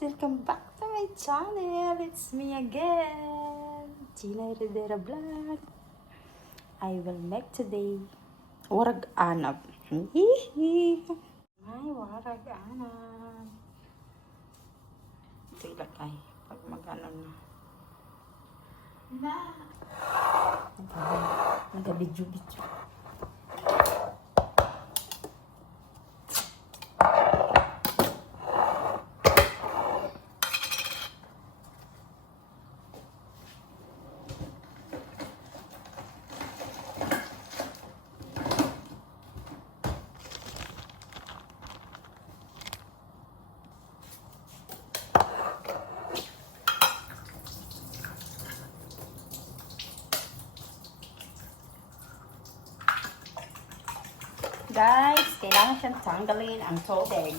Welcome back to my channel. It's me again, Gina Heredera Vlog. I will make today warag anab. Hihi. Ay, warag anab. Ito ilagay pag mag-ano na. Nagabidyo-bidyo. Guys, kailangan siyang tanggalin ang tubig.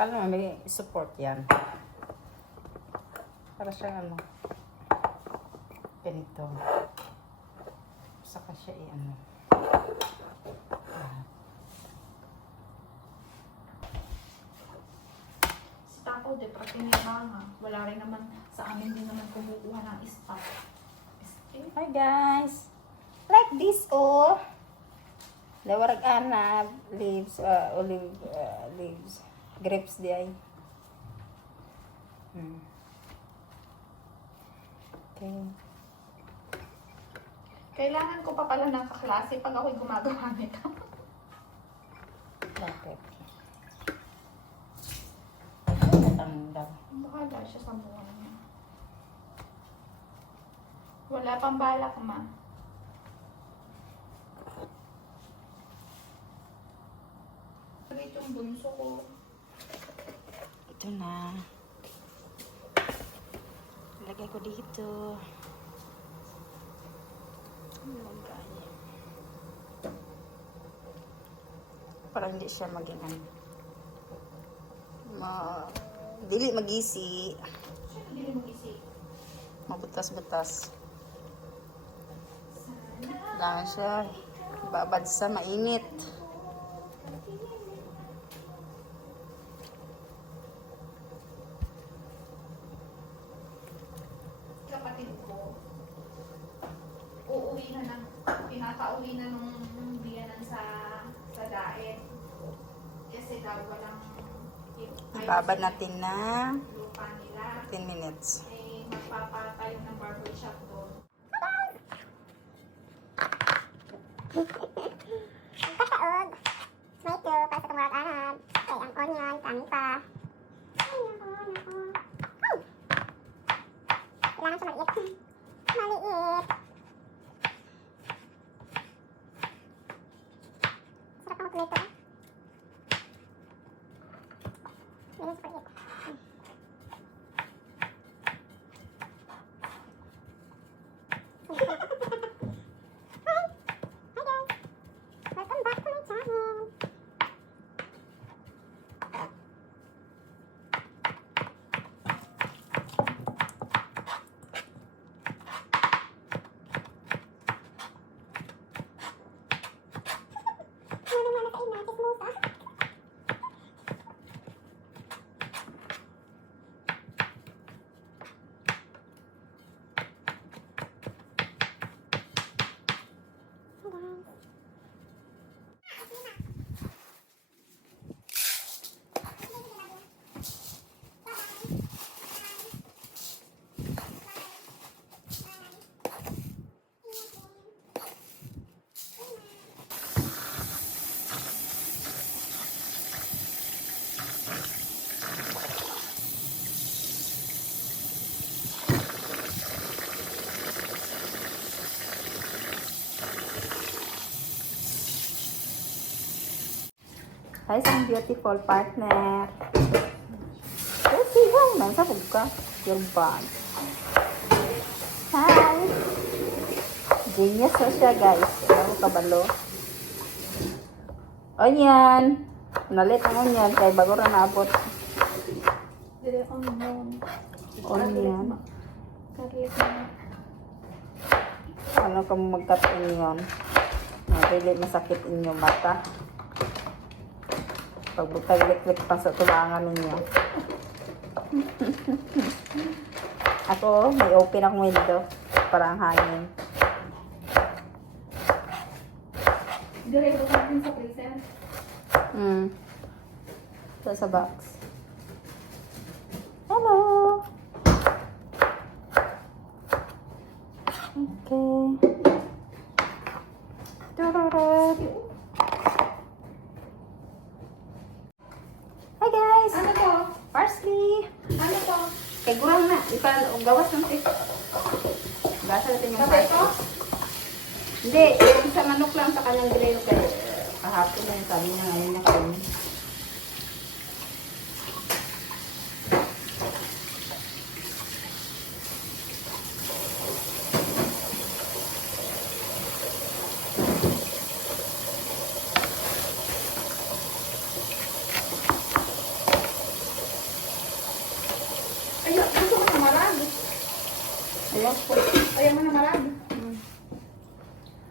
Alam mo, may support yan. Para siya ganito. Saka siya Si Taco, de pratiniranga. Wala rin naman, sa amin din naman kumukuha ng stock. Hi guys! Like this, oh! Lawarag anab, leaves, olive leaves. Grapes di ay. Okay. Kailangan ko pa pala ng kaklase pag ako'y gumagawa nito. Bakit? Ay, natanggal. Bahala siya sa mukha niya. Wala pang balak, ma. Itong bunso ko. Ito na. Lagay ko dito. Lagay. Para hindi siya maging dili magisi. Siyempre, hindi mo isip. Mabutas-butas. Kailangan siya babad sa mainit. Kapatid ko, pinapauwi na nung biyanan sa daet. Kasi daw walang Babad natin na lupa nila. 10 minutes. Eh, magpapatayo ng barbershop doon. Kakaog. Tomato para sa tumarag anab. Okay, ang onion, kanin pa. Ay, nako. Oh! Kailangan siya maliit. Maliit. Sarap ang tomato. Ganun sa maliit. Hi! Hi guys! Welcome back to my channel! Mana-mana kayo natin mo sa? Hi, isang beautiful partner. Okay, man. Sa ka? Your bag. Hi. Genius na siya, guys. Ano kabalo? Onion. Nalit ang onion kay bago ra naabot. Dili onion. Onion. Garlic na. Ano ka mag-cut onion? Dili masakit inyong mata. Pagbutag lik-lik pa sa tulangan ninyo. Ako, may open akong window para ang hangin. Diretso natin sa freezer. Sa box. Hello! Okay. Tururut. Hi guys! Ano to? Parsley! Ano to? Kay gurang na. Gawas ng ito. Gasa natin yung Kasi ito? parsley. Hindi. Yung sa manok lang sa kanyang grill. Kaya kahapon na yung sabi niya ngayon na kayo. Ayun, gusto mo na marami. Ayun po. Ayaw mo na marami.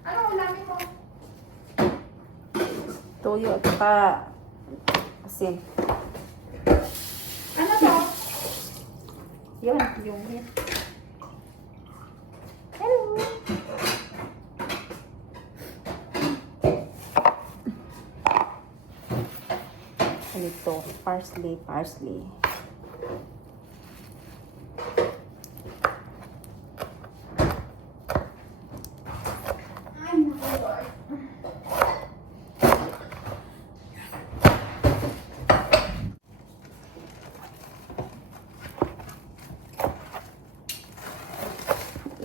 Ano ulamin mo? Tuyo at saka asin. Ano to? Yun, yung hello! Ito, parsley. Ay, naku, Lord.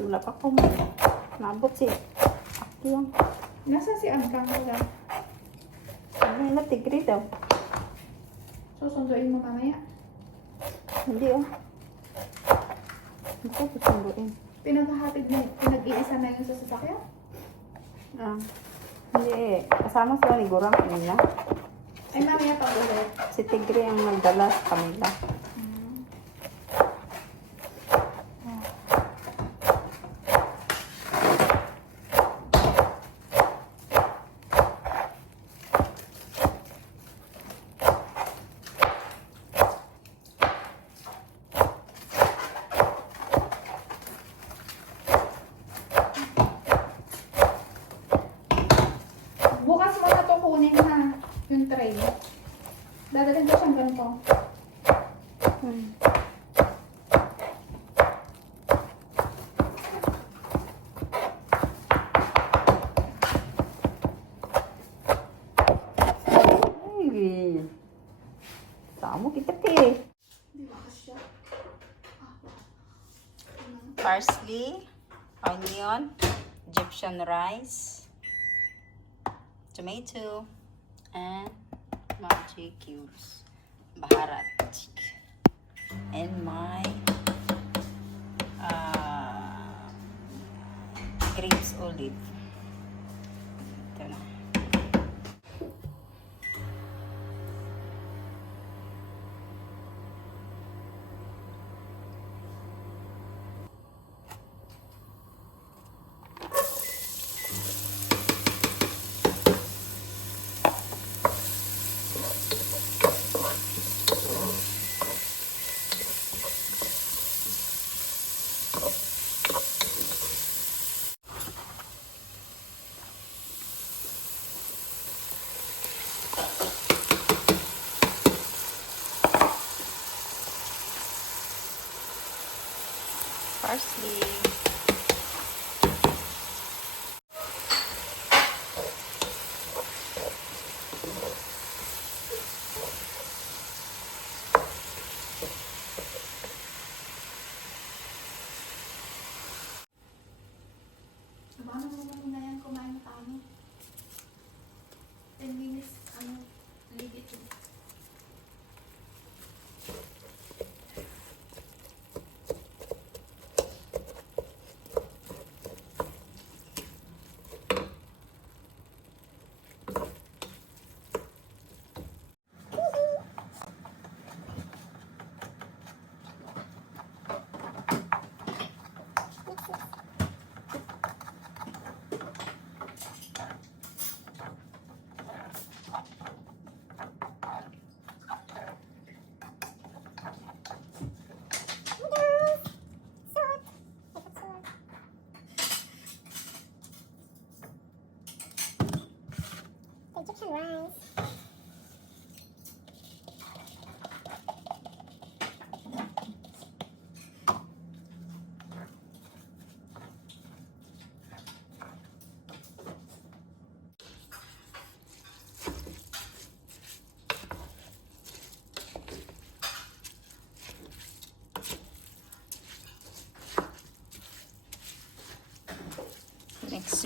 Wala pa ko nabot si Akyang. Nasa si Angkang wala. Ano na tigri daw? Susunduin mo mamaya. Hindi oh. Ito susunduin. Pinaghahatid na, pinag-iisa na yung sa sasakyan? Ah. Hindi eh. Kasama sila ni Gurang kanina. Ay, mamaya pag ulit. Si Tigre ang nagdala sa kanila. Bukas mo na to kunin ha, yung tray. Dadalhin ko siyang ganito. Ay. Samo kita ke. Di ba siya? Parsley, onion, Egyptian rice, tomato, and magic cubes, baharat, and my grapes olive. Ito na.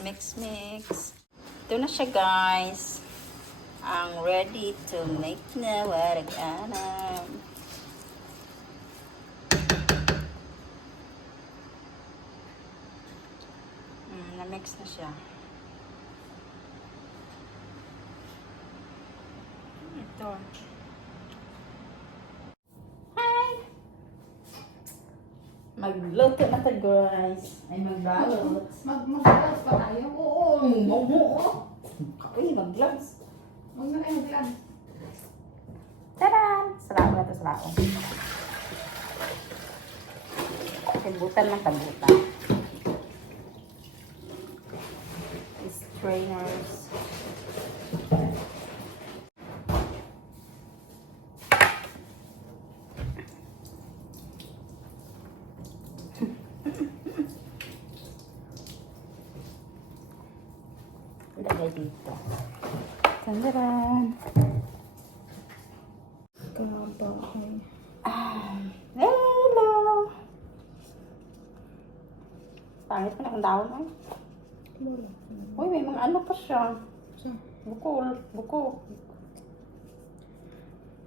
mix. Ito na siya, guys. I'm ready to make na warag anam. Na-mix na siya. Ito. Hi! Magluto na to, guys. Ay, magbalot. Mag-gloves pa tayo? Oo, Uy, mag-gloves. Huwag na kayo mag-gloves. Taran! Salako na ito, salako. Tambutan lang, tambutan. Strainers. Ilagay dito. Tandaran. Kabahay. Hello! Pangit pa na kung daon, ay. Wala. Uy, may mga ano pa siya. So, Buko.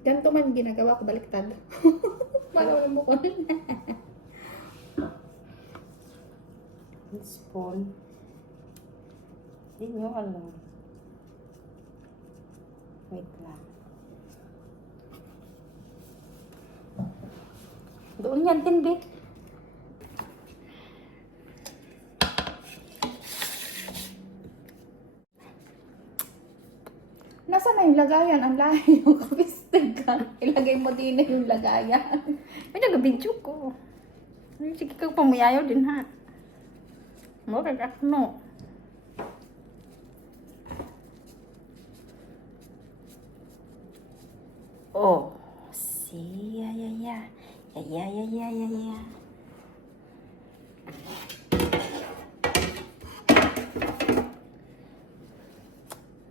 ganito man ginagawa ko, baliktad. Malaw mo ko. Spoon. Hindi nyo alam. Wait lang. Doon yan din, Vic. Nasaan na yung lagayan? Ang lahi yung kapistig ka. Ilagay mo din na yung lagayan. May nagabidyo ko. Ay, sige kang pamuyayaw din, ha? Mo kag no. Oh. Si, ya.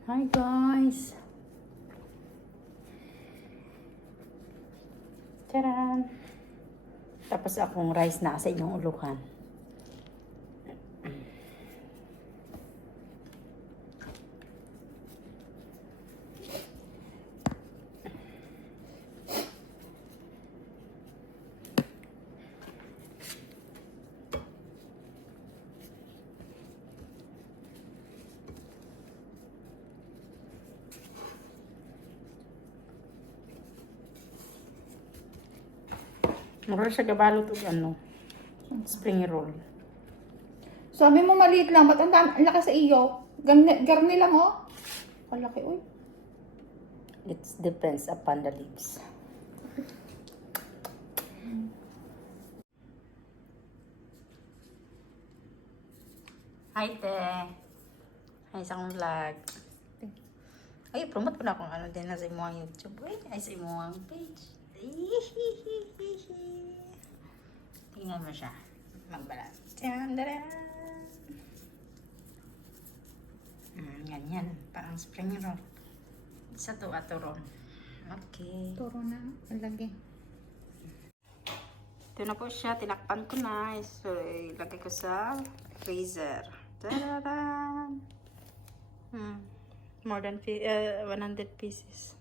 Hi, guys. Taran! Tapos akong rice na sa inyong ulukan. Mura siya gabalot og ano, spring roll. Sabi mo maliit lang, ba't ang laki sa iyo? Garni lang, oh. Ang laki, uy. It depends upon the leaves. Hi, te. Hi, sa akong vlog. Ay, promote ko na kung ano din na sa imong YouTube. Ay, sa imong page. Tingnan mo siya. Magbalat. Tiyandara! Ganyan. Parang spring roll. Isa to aturon. Okay. Turo na, ang lagi. Ito na po siya. Tinakpan ko na. So, ilagay ko sa freezer. Tararan! More than 100 pieces.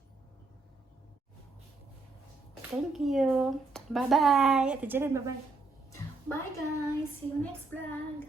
Thank you. Bye-bye. Ate Jelen, bye-bye. Bye guys, see you next vlog.